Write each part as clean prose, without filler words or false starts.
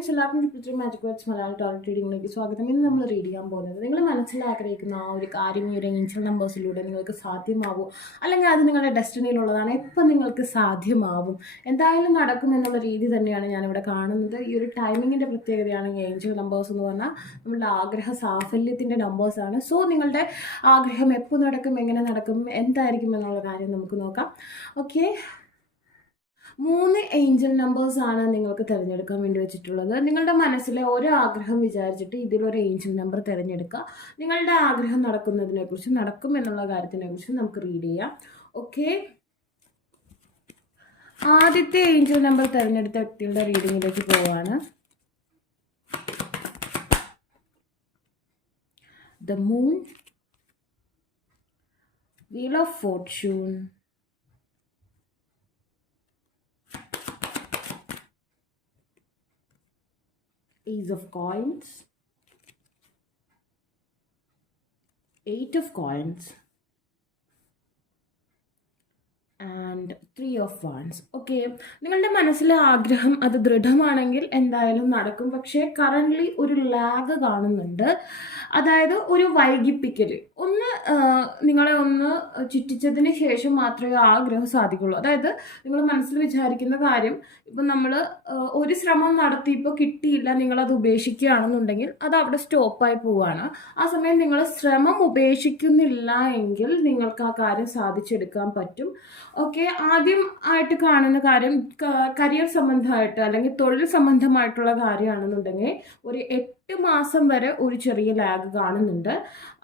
Friends, എല്ലാവർക്കും ഇപ്പോഴത്തെ magic words Malayalam tarot റീഡിങ്ങിലേക്ക് സ്വാഗതം. ഇന്ന് നമ്മൾ റീഡ് ചെയ്യാൻ പോകുന്നത് നിങ്ങൾ മനസ്സിൽ ആഗ്രഹിക്കുന്ന ആ ഒരു കാര്യം ഈ ഒരു ഏഞ്ചൽ നമ്പേഴ്സിലൂടെ നിങ്ങൾക്ക് സാധ്യമാവും, അല്ലെങ്കിൽ അത് നിങ്ങളുടെ ഡെസ്റ്റിനിയിലുള്ളതാണ്. എപ്പോൾ നിങ്ങൾക്ക് സാധ്യമാവും, എന്തായാലും നടക്കും എന്നുള്ള രീതി തന്നെയാണ് ഞാനിവിടെ കാണുന്നത്. ഈ ഒരു ടൈമിങ്ങിൻ്റെ പ്രത്യേകതയാണ് ഏഞ്ചൽ നമ്പേഴ്സ് എന്ന് പറഞ്ഞാൽ നമ്മളുടെ ആഗ്രഹ സാഫല്യത്തിൻ്റെ നമ്പേഴ്സാണ്. സോ നിങ്ങളുടെ ആഗ്രഹം എപ്പോൾ നടക്കും, എങ്ങനെ നടക്കും, എന്തായിരിക്കും എന്നുള്ള കാര്യം നമുക്ക് നോക്കാം. ഓക്കെ, 3 ഏഞ്ചൽ നമ്പേഴ്സാണ് നിങ്ങൾക്ക് തിരഞ്ഞെടുക്കാൻ വേണ്ടി വെച്ചിട്ടുള്ളത്. നിങ്ങളുടെ മനസ്സിലെ ഒരു ആഗ്രഹം വിചാരിച്ചിട്ട് ഇതിലൊരു ഏഞ്ചൽ നമ്പർ തിരഞ്ഞെടുക്കുക. നിങ്ങളുടെ ആഗ്രഹം നടക്കുന്നതിനെക്കുറിച്ച്, നടക്കും എന്നുള്ള കാര്യത്തിനെക്കുറിച്ച് നമുക്ക് റീഡ് ചെയ്യാം. ഓക്കെ, ആദ്യത്തെ ഏഞ്ചൽ നമ്പർ തിരഞ്ഞെടുത്ത വ്യക്തികളുടെ റീഡിങ്ങിലേക്ക് പോവാണ്. The moon, wheel of Fortune, Ace of Coins, 8 of Coins, and 3 of Wands. Okay, നിങ്ങളുടെ മനസ്സിലെ ആഗ്രഹം അത് ദൃഢമാണെങ്കിൽ എന്തായാലും നടക്കും. പക്ഷേ കറൻ്റ്ലി ഒരു ലാഗ് കാണുന്നുണ്ട്. അതായത് ഒരു വൈകിപ്പിക്കൽ, നിങ്ങളെ ഒന്ന് ചുറ്റിച്ചതിന് ശേഷം മാത്രമേ ആ ആഗ്രഹം സാധിക്കുള്ളൂ. അതായത് നിങ്ങൾ മനസ്സിൽ വിചാരിക്കുന്ന കാര്യം ഇപ്പം നമ്മൾ ഒരു ശ്രമം നടത്തി ഇപ്പോൾ കിട്ടിയില്ല, നിങ്ങളത് ഉപേക്ഷിക്കുകയാണെന്നുണ്ടെങ്കിൽ അത് അവിടെ സ്റ്റോപ്പായി പോവുകയാണ്. ആ സമയം നിങ്ങൾ ശ്രമം ഉപേക്ഷിക്കുന്നില്ല എങ്കിൽ നിങ്ങൾക്ക് ആ കാര്യം സാധിച്ചെടുക്കാൻ പറ്റും. ഓക്കെ, ആദ്യം ആയിട്ട് കാണുന്ന കാര്യം കരിയർ സംബന്ധമായിട്ട് അല്ലെങ്കിൽ തൊഴിൽ സംബന്ധമായിട്ടുള്ള കാര്യമാണെന്നുണ്ടെങ്കിൽ ഒരു 8 മാസം വരെ ഒരു ചെറിയ ലാഗ് കാണുന്നുണ്ട്.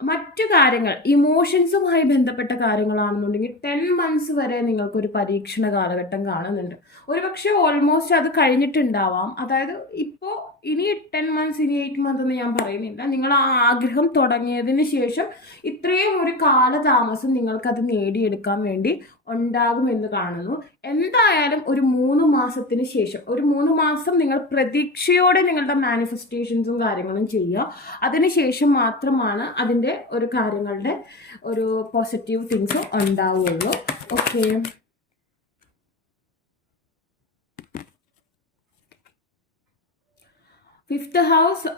മറ്റു കാര്യങ്ങൾ ഇമോഷൻസുമായി ബന്ധപ്പെട്ട കാര്യങ്ങളാണെന്നുണ്ടെങ്കിൽ 10 months വരെ നിങ്ങൾക്കൊരു പരീക്ഷണ കാലഘട്ടം കാണുന്നുണ്ട്. ഒരുപക്ഷെ ഓൾമോസ്റ്റ് അത് കഴിഞ്ഞിട്ടുണ്ടാവാം. അതായത് ഇപ്പോൾ ഇനി 10 months, ഇനി 8 months എന്ന് ഞാൻ പറയുന്നില്ല. നിങ്ങൾ ആ ആഗ്രഹം തുടങ്ങിയതിന് ശേഷം ഇത്രയും ഒരു കാലതാമസം നിങ്ങൾക്കത് നേടിയെടുക്കാൻ വേണ്ടി ഉണ്ടാകുമെന്ന് കാണുന്നു. എന്തായാലും ഒരു 3 മാസത്തിന് ശേഷം, ഒരു 3 മാസം നിങ്ങൾ പ്രതീക്ഷയോടെ നിങ്ങളുടെ മാനിഫെസ്റ്റേഷൻസും കാര്യങ്ങളും ചെയ്യുക. അതിനുശേഷം മാത്രമാണ് അതിൻ്റെ ഒരു കാര്യങ്ങളുടെ ഒരു പോസിറ്റീവ് തിങ്സ് ഉണ്ടാവുള്ളൂ. Okay, fifth house,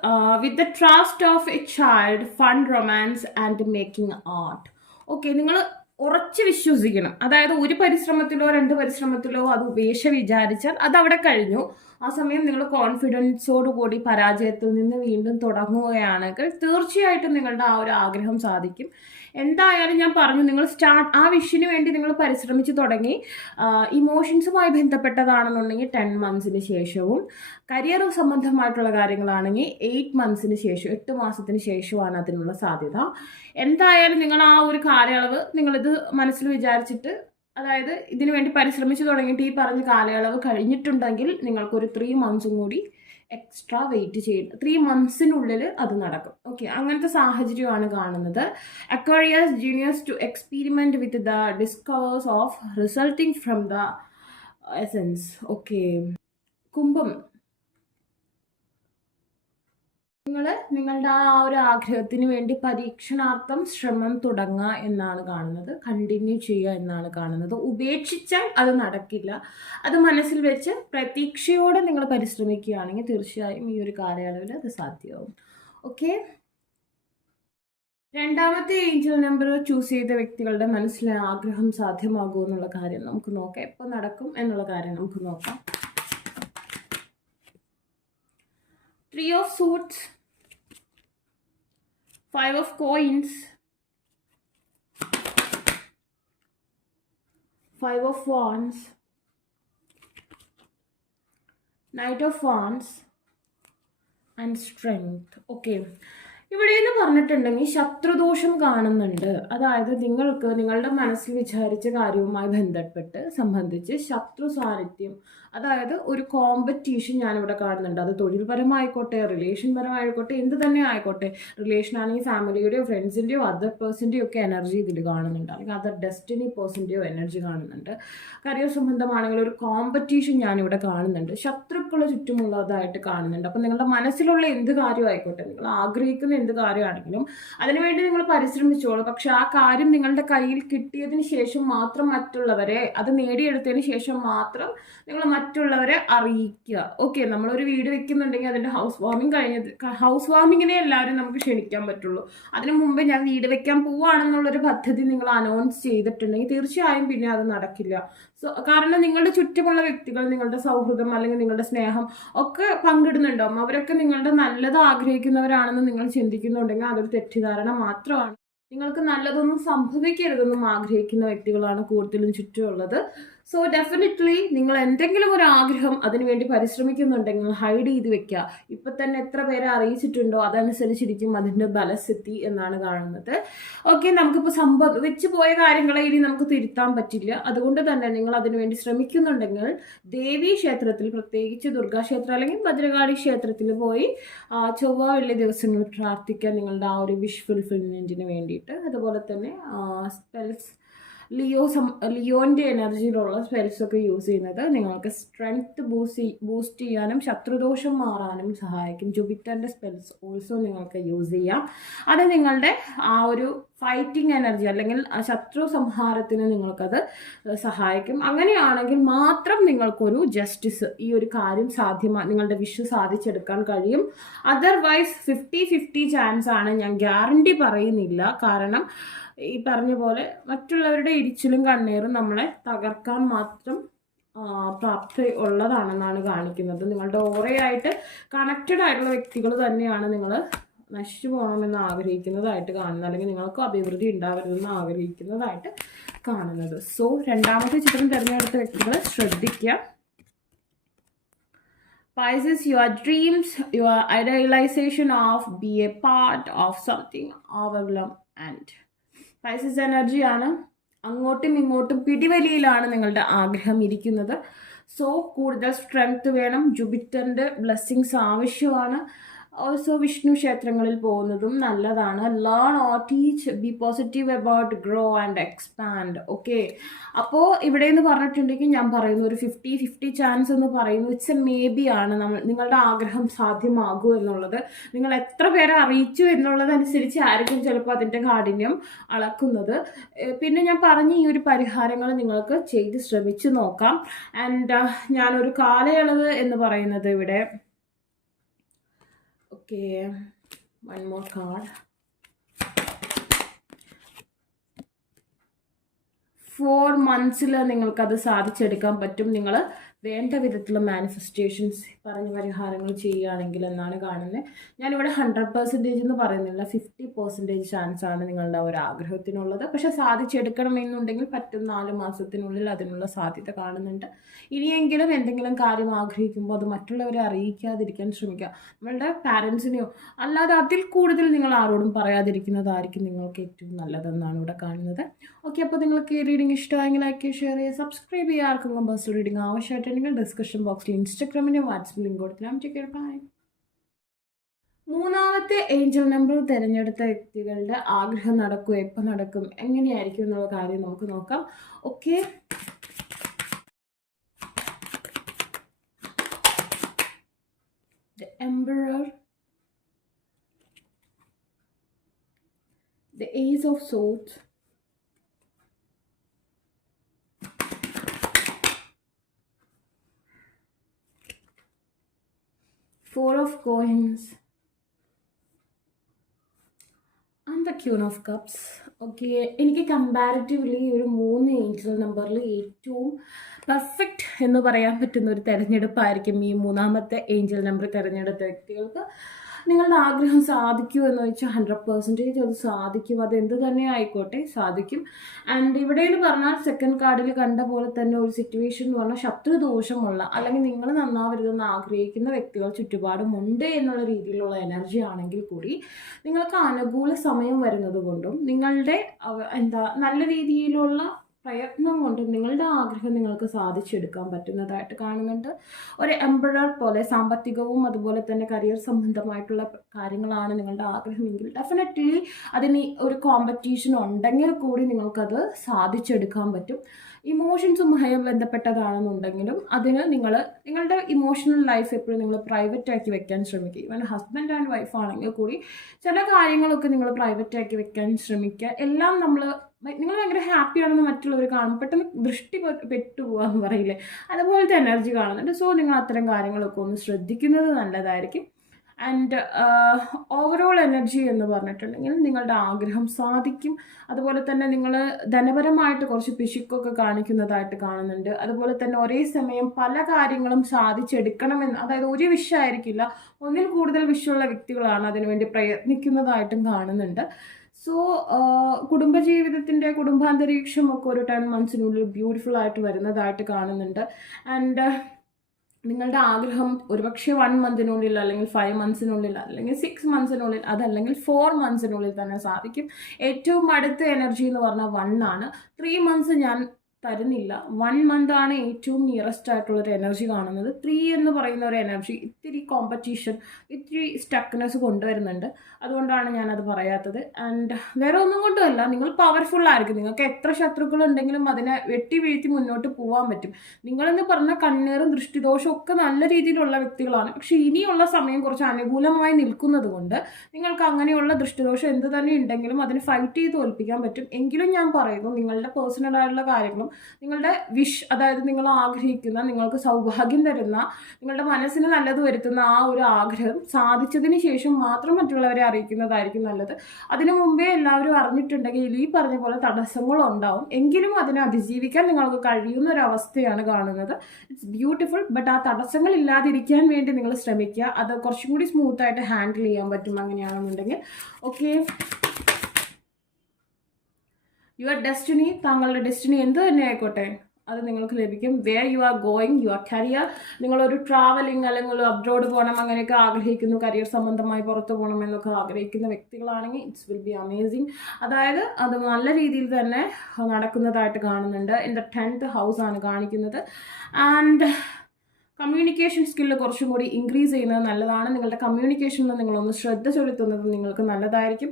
with the trust of A child, fun, romance and making art. Okay, നിങ്ങൾ ഉറച്ച് വിശ്വസിക്കണം. അതായത് ഒരു പരിശ്രമത്തിലോ 2 പരിശ്രമത്തിലോ അത് ഉപേക്ഷ വിചാരിച്ചാൽ അത് അവിടെ കഴിഞ്ഞു. ആ സമയം നിങ്ങൾ കോൺഫിഡൻസോടുകൂടി പരാജയത്തിൽ നിന്ന് വീണ്ടും തുടങ്ങുകയാണെങ്കിൽ തീർച്ചയായിട്ടും നിങ്ങളുടെ ആ ഒരു ആഗ്രഹം സാധിക്കും. എന്തായാലും ഞാൻ പറഞ്ഞു, നിങ്ങൾ ആ വിഷിന് വേണ്ടി നിങ്ങൾ പരിശ്രമിച്ച് തുടങ്ങി. ഇമോഷൻസുമായി ബന്ധപ്പെട്ടതാണെന്നുണ്ടെങ്കിൽ 10 monthsന് ശേഷവും, കരിയർ സംബന്ധമായിട്ടുള്ള കാര്യങ്ങളാണെങ്കിൽ 8 monthsന് ശേഷം, 8 മാസത്തിന് ശേഷമാണ് അതിനുള്ള സാധ്യത. എന്തായാലും നിങ്ങൾ ആ ഒരു കാലയളവ് നിങ്ങളിത് മനസ്സിൽ വിചാരിച്ചിട്ട്, അതായത് ഇതിനു വേണ്ടി പരിശ്രമിച്ചു തുടങ്ങിയിട്ട് ഈ പറഞ്ഞ കാലയളവ് കഴിഞ്ഞിട്ടുണ്ടെങ്കിൽ നിങ്ങൾക്കൊരു 3 months കൂടി എക്സ്ട്രാ വെയിറ്റ് ചെയ്യും. 3 monthsനുള്ളിൽ അത് നടക്കും. ഓക്കെ, അങ്ങനത്തെ സാഹചര്യമാണ് കാണുന്നത്. Aquarius, genius to experiment with the discovers of resulting from the essence. Okay, കുംഭം, നിങ്ങളുടെ ആ ഒരു ആഗ്രഹത്തിന് വേണ്ടി പരീക്ഷണാർത്ഥം ശ്രമം തുടങ്ങുക എന്നാണ് കാണുന്നത്. കണ്ടിന്യൂ ചെയ്യുക എന്നാണ് കാണുന്നത്. ഉപേക്ഷിച്ചാൽ അത് നടക്കില്ല. അത് മനസ്സിൽ വെച്ച് പ്രതീക്ഷയോടെ നിങ്ങൾ പരിശ്രമിക്കുകയാണെങ്കിൽ തീർച്ചയായും ഈ ഒരു കാലയളവിൽ അത് സാധ്യമാവും. ഓക്കെ, രണ്ടാമത്തെ ഏഞ്ചൽ നമ്പർ ചൂസ് ചെയ്ത വ്യക്തികളുടെ മനസ്സിലെ ആഗ്രഹം സാധ്യമാകുമോ എന്നുള്ള കാര്യം നമുക്ക് നോക്കാം. എപ്പോൾ നടക്കും എന്നുള്ള കാര്യം നമുക്ക് നോക്കാം. 3 of Swords, 5 of Coins, 5 of Wands, Knight of Wands and Strength. Okay, ഇവിടെ എന്ന് പറഞ്ഞിട്ടുണ്ടെങ്കിൽ ശത്രുദോഷം കാണുന്നുണ്ട്. അതായത് നിങ്ങൾക്ക് നിങ്ങളുടെ മനസ്സിൽ വിചാരിച്ച കാര്യവുമായി സംബന്ധിച്ച് ശത്രു സാന്നിധ്യം, അതായത് ഒരു കോമ്പറ്റീഷൻ ഞാനിവിടെ കാണുന്നുണ്ട്. അത് തൊഴിൽപരമായിക്കോട്ടെ, റിലേഷൻ പരമായിക്കോട്ടെ, എന്ത് തന്നെ ആയിക്കോട്ടെ. റിലേഷൻ ആണെങ്കിൽ ഫാമിലിയുടെയോ ഫ്രണ്ട്സിൻ്റെയോ അതർ പേഴ്സൻ്റെയോ ഒക്കെ എനർജി ഇതിൽ കാണുന്നുണ്ട്, അല്ലെങ്കിൽ അതർ ഡെസ്റ്റിനി പേഴ്സൻ്റെയോ എനർജി കാണുന്നുണ്ട്. കരിയർ സംബന്ധമാണെങ്കിൽ ഒരു കോമ്പറ്റീഷൻ ഞാനിവിടെ കാണുന്നുണ്ട്. ശത്രുക്കൾ ചുറ്റുമുള്ളതായിട്ട് കാണുന്നുണ്ട്. അപ്പം നിങ്ങളുടെ മനസ്സിലുള്ള എന്ത് കാര്യമായിക്കോട്ടെ, നിങ്ങൾ ആഗ്രഹിക്കുന്ന എന്ത് കാര്യമാണെങ്കിലും കാര്യമാണെങ്കിലും അതിനുവേണ്ടി നിങ്ങൾ പരിശ്രമിച്ചോളൂ. പക്ഷെ ആ കാര്യം നിങ്ങളുടെ കയ്യിൽ കിട്ടിയതിന് ശേഷം മാത്രം മറ്റുള്ളവരെ, അത് നേടിയെടുത്തതിന് ശേഷം മാത്രം നിങ്ങൾ മറ്റുള്ളവരെ അറിയിക്കുക. ഓക്കെ, നമ്മളൊരു വീട് വെക്കുന്നുണ്ടെങ്കിൽ അതിൻ്റെ ഹൗസ് വാമിങ്ങിനെ എല്ലാവരും നമുക്ക് ക്ഷണിക്കാൻ പറ്റുള്ളൂ. അതിനു മുമ്പ് ഞാൻ വീട് വെക്കാൻ പോവുകയാണെന്നുള്ളൊരു പദ്ധതി നിങ്ങൾ അനൗൺസ് ചെയ്തിട്ടുണ്ടെങ്കിൽ തീർച്ചയായും പിന്നെ അത് നടക്കില്ല. കാരണം നിങ്ങളുടെ ചുറ്റുമുള്ള വ്യക്തികൾ നിങ്ങളുടെ സൗഹൃദം അല്ലെങ്കിൽ നിങ്ങളുടെ സ്നേഹം ഒക്കെ പങ്കിടുന്നുണ്ടാവും. അവരൊക്കെ നിങ്ങളുടെ നല്ലത് ആഗ്രഹിക്കുന്നവരാണെന്ന് നിങ്ങൾ ചിന്തിക്കുന്നുണ്ടെങ്കിൽ അതൊരു തെറ്റിദ്ധാരണ മാത്രമാണ്. നിങ്ങൾക്ക് നല്ലതൊന്നും സംഭവിക്കരുതെന്നും ആഗ്രഹിക്കുന്ന വ്യക്തികളാണ് കൂടുതലും ചുറ്റുമുള്ളത്. സോ ഡെഫിനറ്റ്ലി നിങ്ങൾ എന്തെങ്കിലും ഒരു ആഗ്രഹം അതിനുവേണ്ടി പരിശ്രമിക്കുന്നുണ്ടെങ്കിൽ ഹൈഡ് ചെയ്ത് വെക്കുക. ഇപ്പം തന്നെ എത്ര പേരെ അറിയിച്ചിട്ടുണ്ടോ അതനുസരിച്ചിരിക്കും അതിൻ്റെ ബലസ്ഥിതി എന്നാണ് കാണുന്നത്. ഓക്കെ, നമുക്കിപ്പോൾ വെച്ച് പോയ കാര്യങ്ങളെ ഇനി നമുക്ക് തിരുത്താൻ പറ്റില്ല. അതുകൊണ്ട് തന്നെ നിങ്ങൾ അതിനുവേണ്ടി ശ്രമിക്കുന്നുണ്ടെങ്കിൽ ദേവീ ക്ഷേത്രത്തിൽ, പ്രത്യേകിച്ച് ദുർഗാക്ഷേത്രം അല്ലെങ്കിൽ ഭദ്രകാളി ക്ഷേത്രത്തിൽ പോയി ചൊവ്വ വെള്ളി ദിവസങ്ങളിൽ പ്രാർത്ഥിക്കുക നിങ്ങളുടെ ആ ഒരു വിഷ് ഫുൾഫിൽമെൻറ്റിന് വേണ്ടിയിട്ട്. അതുപോലെ തന്നെ സ്പെൽസ് ലിയോൻ്റെ എനർജിയിലുള്ള സ്പെൽസൊക്കെ യൂസ് ചെയ്യുന്നത് നിങ്ങൾക്ക് സ്ട്രെങ്ത് ബൂസ്റ്റ് ചെയ്യാനും ശത്രുദോഷം മാറാനും സഹായിക്കും. ജുപിറ്ററിൻ്റെ സ്പെൽസ് ഓൾസോ നിങ്ങൾക്ക് യൂസ് ചെയ്യാം. അത് നിങ്ങളുടെ ആ ഒരു ഫൈറ്റിംഗ് എനർജി അല്ലെങ്കിൽ ശത്രു സംഹാരത്തിന് നിങ്ങൾക്കത് സഹായിക്കും. അങ്ങനെയാണെങ്കിൽ മാത്രം നിങ്ങൾക്കൊരു ജസ്റ്റിസ്, ഈ ഒരു കാര്യം നിങ്ങളുടെ വിഷ് സാധിച്ചെടുക്കാൻ കഴിയും. അതർവൈസ് 50-50 ചാൻസ് ആണ്, ഞാൻ ഗ്യാരണ്ടി പറയുന്നില്ല. കാരണം ഈ പറഞ്ഞ പോലെ മറ്റുള്ളവരുടെ ഇരിച്ചിലും കണ്ണീറും നമ്മളെ തകർക്കാൻ മാത്രം പ്രാപ്തി ഉള്ളതാണെന്നാണ് കാണിക്കുന്നത്. നിങ്ങളുടെ ഓറയായിട്ട് കണക്റ്റഡ് ആയിട്ടുള്ള വ്യക്തികൾ തന്നെയാണ് നിങ്ങൾ നശിച്ചു പോകണമെന്ന് ആഗ്രഹിക്കുന്നതായിട്ട് കാണുന്നത്, അല്ലെങ്കിൽ നിങ്ങൾക്ക് അഭിവൃദ്ധി ഉണ്ടാവരുതെന്ന് ആഗ്രഹിക്കുന്നതായിട്ട് കാണുന്നത്. സോ രണ്ടാമത്തെ ചിത്രം തിരഞ്ഞെടുത്ത വ്യക്തികൾ ശ്രദ്ധിക്കുക. Pisces, your dreams, your idealization of be a part of something overwhelm and Pisces എനർജിയാണ്. അങ്ങോട്ടും ഇങ്ങോട്ടും പിടിവലിയിലാണ് നിങ്ങളുടെ ആഗ്രഹം ഇരിക്കുന്നത്. സോ കൂടുതൽ സ്ട്രെങ്ത് വേണം. ജുപിറ്ററിൻ്റെ ബ്ലെസ്സിങ്സ് ആവശ്യമാണ്. ഓൾസോ വിഷ്ണു ക്ഷേത്രങ്ങളിൽ പോകുന്നതും നല്ലതാണ്. Learn or teach, B positive about grow and expand. Okay, അപ്പോൾ ഇവിടെ എന്ന് പറഞ്ഞിട്ടുണ്ടെങ്കിൽ ഞാൻ പറയുന്നു ഒരു 50-50 ചാൻസ് എന്ന് പറയുന്നു. ഇറ്റ്സ് എ മേ ബി ആണ് നിങ്ങളുടെ ആഗ്രഹം സാധ്യമാകൂ എന്നുള്ളത്. നിങ്ങൾ എത്ര പേരെ അറിയിച്ചു എന്നുള്ളതനുസരിച്ച് ആയിരിക്കും ചിലപ്പോൾ അതിൻ്റെ കാഠിന്യം അളക്കുന്നത്. പിന്നെ ഞാൻ പറഞ്ഞ ഈ ഒരു പരിഹാരങ്ങൾ നിങ്ങൾക്ക് ചെയ്ത് ശ്രമിച്ചു നോക്കാം. ആൻഡ് ഞാനൊരു കാലയളവ് എന്ന് പറയുന്നത് ഇവിടെ Okay, one more card. 4 months നിങ്ങൾക്കത് സാധിച്ചെടുക്കാൻ പറ്റും. നിങ്ങൾ വേണ്ട വിധത്തിലുള്ള മാനിഫെസ്റ്റേഷൻസ് പറഞ്ഞ പരിഹാരങ്ങൾ ചെയ്യുകയാണെങ്കിൽ എന്നാണ് കാണുന്നത്. ഞാനിവിടെ 100% എന്ന് പറയുന്നില്ല, 50% ചാൻസ് ആണ് നിങ്ങളുടെ ഒരു ആഗ്രഹത്തിനുള്ളത്. പക്ഷെ സാധിച്ചെടുക്കണമെന്നുണ്ടെങ്കിൽ പറ്റും 4 മാസത്തിനുള്ളിൽ അതിനുള്ള സാധ്യത കാണുന്നുണ്ട്. ഇനിയെങ്കിലും എന്തെങ്കിലും കാര്യം ആഗ്രഹിക്കുമ്പോൾ അത് മറ്റുള്ളവരെ അറിയിക്കാതിരിക്കാൻ ശ്രമിക്കുക. നമ്മളുടെ പാരൻസിനെയോ അല്ലാതെ അതിൽ കൂടുതൽ നിങ്ങൾ ആരോടും പറയാതിരിക്കുന്നതായിരിക്കും നിങ്ങൾക്ക് ഏറ്റവും നല്ലതെന്നാണ് ഇവിടെ കാണുന്നത്. ഓക്കെ, അപ്പോൾ നിങ്ങൾക്ക് ഈ റീഡിംഗ് ഇഷ്ടമായെങ്കിൽ ലൈക്ക്, ഷെയർ ചെയ്യുക, സബ്സ്ക്രൈബ് ചെയ്യുക. ആർക്കും ബസ് റീഡിംഗ് ആവശ്യമായിട്ടുണ്ടെങ്കിൽ ഡിസ്ക്രിപ്ഷൻ ബോക്സിൽ ഇൻസ്റ്റാഗ്രാമിൻ്റെ വാട്സപ്പ് ലിങ്ക് കൊടുത്തില്ല. Take care, bye. മൂന്നാമത്തെ ഏഞ്ചൽ നമ്പർ തിരഞ്ഞെടുത്ത വ്യക്തികളുടെ ആഗ്രഹം നടക്കും, എപ്പോൾ നടക്കും, എങ്ങനെയായിരിക്കും എന്നുള്ള കാര്യം നമുക്ക് നോക്കാം. Okay, the Emperor, the Ace of Swords, Four of Coins and the Queen of Cups. Okay, എനിക്ക് കമ്പാരിറ്റീവ്ലി ഒരു 3 ഏഞ്ചൽ നമ്പറിൽ ഏറ്റവും പെർഫെക്റ്റ് എന്ന് പറയാൻ പറ്റുന്ന ഒരു തിരഞ്ഞെടുപ്പായിരിക്കും ഈ മൂന്നാമത്തെ ഏഞ്ചൽ നമ്പർ തിരഞ്ഞെടുത്ത വ്യക്തികൾക്ക്. നിങ്ങളുടെ ആഗ്രഹം സാധിക്കൂ എന്ന് വെച്ചാൽ 100% അത് സാധിക്കും. അത് എന്ത് തന്നെ ആയിക്കോട്ടെ സാധിക്കും. ആൻഡ് ഇവിടെ എന്ന് പറഞ്ഞാൽ സെക്കൻഡ് കാർഡിൽ കണ്ട പോലെ തന്നെ ഒരു സിറ്റുവേഷൻ എന്ന് പറഞ്ഞാൽ ശത്രുദോഷമുള്ള അല്ലെങ്കിൽ നിങ്ങൾ നന്നാവരുതെന്ന് ആഗ്രഹിക്കുന്ന വ്യക്തികൾ ചുറ്റുപാടുമുണ്ട് എന്നുള്ള രീതിയിലുള്ള എനർജി ആണെങ്കിൽ കൂടി നിങ്ങൾക്ക് അനുകൂല സമയം വരുന്നത് കൊണ്ടും നിങ്ങളുടെ നല്ല രീതിയിലുള്ള പ്രയത്നം കൊണ്ട് നിങ്ങളുടെ ആഗ്രഹം നിങ്ങൾക്ക് സാധിച്ചെടുക്കാൻ പറ്റുന്നതായിട്ട് കാണുന്നുണ്ട്. ഒരു എംപറർ പോലെ സാമ്പത്തികവും അതുപോലെ തന്നെ കരിയർ സംബന്ധമായിട്ടുള്ള കാര്യങ്ങളാണ് നിങ്ങളുടെ ആഗ്രഹമെങ്കിൽ ഡെഫിനറ്റ്ലി അതിന് ഒരു കോമ്പറ്റീഷൻ ഉണ്ടെങ്കിൽ കൂടി നിങ്ങൾക്കത് സാധിച്ചെടുക്കാൻ പറ്റും. ഇമോഷൻസുമായി ബന്ധപ്പെട്ടതാണെന്നുണ്ടെങ്കിലും അതിന് നിങ്ങളുടെ ഇമോഷണൽ ലൈഫ് എപ്പോഴും നിങ്ങൾ പ്രൈവറ്റ് ആക്കി വെക്കാൻ ശ്രമിക്കുക. ഇവൻ ഹസ്ബൻഡ് ആൻഡ് വൈഫ് ആണെങ്കിൽ കൂടി ചില കാര്യങ്ങളൊക്കെ നിങ്ങൾ പ്രൈവറ്റ് ആക്കി വെക്കാൻ ശ്രമിക്കുക. എല്ലാം നിങ്ങൾ ഭയങ്കര ഹാപ്പിയാണെന്ന് മറ്റുള്ളവർ കാണും, പെട്ടെന്ന് ദൃഷ്ടി പെട്ടുപോകാന്ന് പറയില്ലേ, അതുപോലത്തെ എനർജി കാണുന്നുണ്ട്. സോ നിങ്ങൾ അത്തരം കാര്യങ്ങളൊക്കെ ഒന്ന് ശ്രദ്ധിക്കുന്നത് നല്ലതായിരിക്കും. ആൻഡ് ഓവറോൾ എനർജി എന്ന് പറഞ്ഞിട്ടുണ്ടെങ്കിൽ നിങ്ങളുടെ ആഗ്രഹം സാധിക്കും. അതുപോലെ തന്നെ നിങ്ങൾ ധനപരമായിട്ട് കുറച്ച് പിശുക്കൊക്കെ കാണിക്കുന്നതായിട്ട് കാണുന്നുണ്ട്. അതുപോലെ തന്നെ ഒരേ സമയം പല കാര്യങ്ങളും സാധിച്ചെടുക്കണമെന്ന്, അതായത് ഒരു വിഷയമായിരിക്കില്ല, ഒന്നിൽ കൂടുതൽ വിഷയമുള്ള വ്യക്തികളാണ് അതിനുവേണ്ടി പ്രയത്നിക്കുന്നതായിട്ടും കാണുന്നുണ്ട്. സോ കുടുംബജീവിതത്തിൻ്റെ കുടുംബാന്തരീക്ഷമൊക്കെ ഒരു 10 monthsനുള്ളിൽ ബ്യൂട്ടിഫുൾ ആയിട്ട് വരുന്നതായിട്ട് കാണുന്നുണ്ട്. ആൻഡ് നിങ്ങളുടെ ആഗ്രഹം ഒരുപക്ഷെ 1 monthനുള്ളിൽ അല്ലെങ്കിൽ 5 monthsനുള്ളിൽ അല്ലെങ്കിൽ 6 monthsനുള്ളിൽ അതല്ലെങ്കിൽ 4 monthsനുള്ളിൽ തന്നെ സാധിക്കും. ഏറ്റവും അടുത്ത എനർജി എന്ന് പറഞ്ഞാൽ 1 ആണ്. 3 months ഞാൻ തരുന്നില്ല. 1 month ആണ് ഏറ്റവും നിയറസ്റ്റ് ആയിട്ടുള്ളൊരു എനർജി കാണുന്നത്. 3 എന്ന് പറയുന്ന ഒരു എനർജി ഇത്തിരി കോമ്പറ്റീഷൻ, ഇത്തിരി സ്റ്റക്നെസ് കൊണ്ടുവരുന്നുണ്ട്. അതുകൊണ്ടാണ് ഞാനത് പറയാത്തത്. ആൻഡ് വേറെ ഒന്നും കൊണ്ടുമല്ല, നിങ്ങൾ പവർഫുൾ ആയിരിക്കും. നിങ്ങൾക്ക് എത്ര ശത്രുക്കൾ ഉണ്ടെങ്കിലും അതിനെ വെട്ടി വീഴ്ത്തി മുന്നോട്ട് പോകാൻ പറ്റും. നിങ്ങളെന്ന് പറഞ്ഞ കണ്ണീറും ദൃഷ്ടിദോഷവും ഒക്കെ നല്ല രീതിയിലുള്ള വ്യക്തികളാണ്. പക്ഷെ ഇനിയുള്ള സമയം കുറച്ച് അനുകൂലമായി നിൽക്കുന്നത് കൊണ്ട് നിങ്ങൾക്ക് അങ്ങനെയുള്ള ദൃഷ്ടിദോഷം എന്ത് തന്നെ ഉണ്ടെങ്കിലും അതിനെ ഫൈറ്റ് ചെയ്ത് തോൽപ്പിക്കാൻ പറ്റും. എങ്കിലും ഞാൻ പറയുന്നു, നിങ്ങളുടെ പേഴ്സണലായിട്ടുള്ള കാര്യങ്ങളും നിങ്ങളുടെ അതായത് നിങ്ങൾ ആഗ്രഹിക്കുന്ന, നിങ്ങൾക്ക് സൗഭാഗ്യം തരുന്ന, നിങ്ങളുടെ മനസ്സിന് നല്ലത് വരുത്തുന്ന ആ ഒരു ആഗ്രഹം സാധിച്ചതിന് ശേഷം മാത്രം മറ്റുള്ളവരെ അറിയിക്കുന്നതായിരിക്കും നല്ലത്. അതിനു മുമ്പേ എല്ലാവരും അറിഞ്ഞിട്ടുണ്ടെങ്കിൽ ഈ പറഞ്ഞ പോലെ തടസ്സങ്ങളുണ്ടാവും. എങ്കിലും അതിനെ അതിജീവിക്കാൻ നിങ്ങൾക്ക് കഴിയുന്ന ഒരു അവസ്ഥയാണ് കാണുന്നത്. It's beautiful. ബട്ട് ആ തടസ്സങ്ങൾ ഇല്ലാതിരിക്കാൻ വേണ്ടി നിങ്ങൾ ശ്രമിക്കുക. അത് കുറച്ചും കൂടി സ്മൂത്തായിട്ട് ഹാൻഡിൽ ചെയ്യാൻ പറ്റും അങ്ങനെയാണെന്നുണ്ടെങ്കിൽ. ഓക്കെ, യുവർ ഡെസ്റ്റിനി, താങ്കളുടെ ഡെസ്റ്റിനി എന്ത് തന്നെ ആയിക്കോട്ടെ അത് നിങ്ങൾക്ക് ലഭിക്കും. Where you are going, your career, നിങ്ങളൊരു ട്രാവലിംഗ് അല്ലെങ്കിൽ അബ്രോഡ് പോകണം അങ്ങനെയൊക്കെ ആഗ്രഹിക്കുന്നു, കരിയർ സംബന്ധമായി പുറത്ത് പോകണം എന്നൊക്കെ ആഗ്രഹിക്കുന്ന വ്യക്തികളാണെങ്കിൽ ഇറ്റ്സ് വിൽ ബി അമേസിങ്. അതായത് അത് നല്ല രീതിയിൽ തന്നെ നടക്കുന്നതായിട്ട് കാണുന്നുണ്ട്. ഇൻ ദ 10th house ആണ് കാണിക്കുന്നത്. ആൻഡ് കമ്മ്യൂണിക്കേഷൻ സ്കില്ല് കുറച്ചും കൂടി ഇൻക്രീസ് ചെയ്യുന്നത് നല്ലതാണ്. നിങ്ങളുടെ കമ്മ്യൂണിക്കേഷനിൽ നിങ്ങളൊന്ന് ശ്രദ്ധ ചെലുത്തുന്നത് നിങ്ങൾക്ക് നല്ലതായിരിക്കും.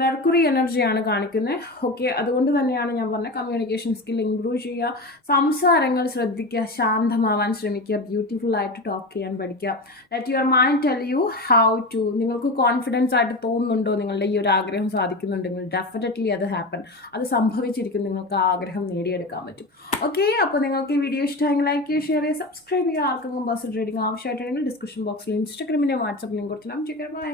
മെർക്കുറി എനർജിയാണ് കാണിക്കുന്നത്. ഓക്കെ, അതുകൊണ്ട് തന്നെയാണ് ഞാൻ പറഞ്ഞത് കമ്മ്യൂണിക്കേഷൻ സ്കിൽ ഇംപ്രൂവ് ചെയ്യുക, സംസാരങ്ങൾ ശ്രദ്ധിക്കുക, ശാന്തമാവാൻ ശ്രമിക്കുക, ബ്യൂട്ടിഫുൾ ആയിട്ട് ടോക്ക് ചെയ്യാൻ പഠിക്കുക. Let your mind tell you how to. നിങ്ങൾക്ക് കോൺഫിഡൻസ് ആയിട്ട് തോന്നുന്നുണ്ടോ നിങ്ങളുടെ ഈ ഒരു ആഗ്രഹം സാധിക്കുന്നുണ്ടെങ്കിൽ ഡെഫിനറ്റ്ലി അത് ഹാപ്പൻ, അത് സംഭവിച്ചിരിക്കും. നിങ്ങൾക്ക് ആ ആഗ്രഹം നേടിയെടുക്കാൻ പറ്റും. ഓക്കെ, അപ്പോൾ നിങ്ങൾക്ക് ഈ വീഡിയോ ഇഷ്ടമെങ്കിൽ ലൈക്ക് ചെയ്യുക, ഷെയർ ചെയ്യുക, സബ്സ്ക്രൈബ് ചെയ്യുക. ആർക്കെങ്കിലും പേഴ്സണൽ റീഡിംഗ് ആവശ്യമായിട്ടുണ്ടെങ്കിൽ ഡിസ്ക്രിപ്ഷൻ ബോക്സിൽ ഇൻസ്റ്റാഗ്രാമിൻ്റെ വാട്സപ്പ് ലിങ്ക് കൊടുത്തിട്ട് ബൈ.